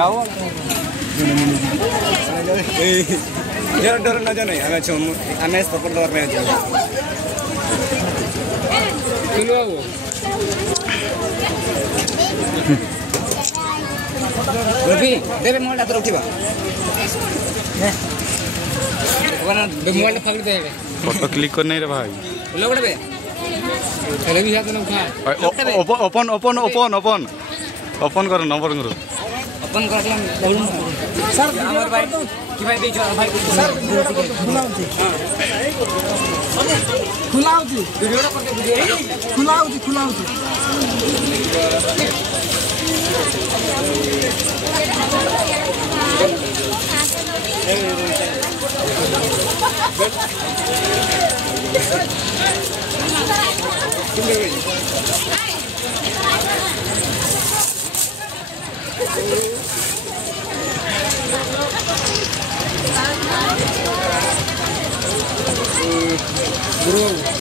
Jauh. Dorong aja nih, agak cuma aneh seperti dorongnya aja. Dulu aku. Lebih, dia mau datang terus tiba. Karena bemol tak pakai deh. Photo click करने रे भाई लोग day चले भी जाते ना खा open open open open open करो नंबर करो ओपन कर दिया सर हमारे भाई कि भाई देखो भाई सर खुलाओ जी वीडियो करके वीडियो खुलाओ जी Guru